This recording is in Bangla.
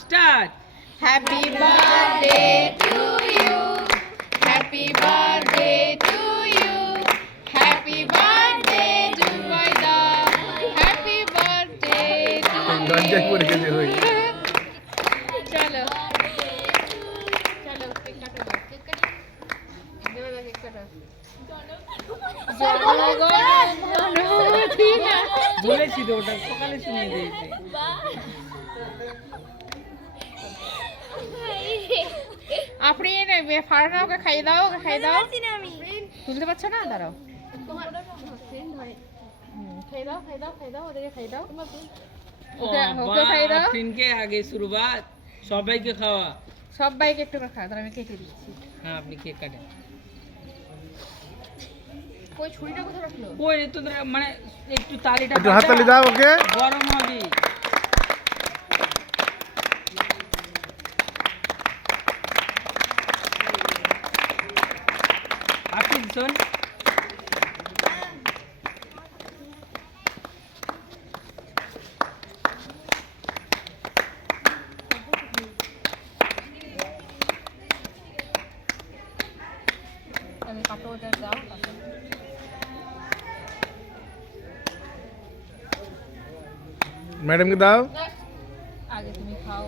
Start. Happy birthday to you, happy birthday to you, happy birthday Zubaida, happy birthday to লজ্জায় পড়ে গেছে হই। চলো চলো কেক কাটো, কেক কাটি দেবো, কেক কাটো। ঠিক আছে, বলেছি তো ওটা সকালে শুনিয়ে দিয়েছি। আফরিন ফারহানা ওকে খাইয়ে দাও, ওকে খাইয়ে দাও। তুলতে পারছো না, দাঁড়াও। খাইয়ে দাও, খাইয়ে দাও, খাইয়ে দাও, ওদেরকে খাইয়ে দাও। ওকে ওকে খাইয়ে দাও। আফরিনকে আগে শুরুবাত, সবাইকে খাওয়া। সবাইকে একটু করে খাওয়া, তাহলে আমি কেটে দিচ্ছি। হ্যাঁ আপনি কেক কাটেন। ওই ছুরিটা কোথায় রাখলো? ওই তোদের মানে একটু তালিটা একটু হাততালি দাও ওকে। গরম হবে। আফরিন শোন, আমি কাটো, ওদের দাও, কাটো। ম্যাডামকে দাও। আগে তুমি খাও।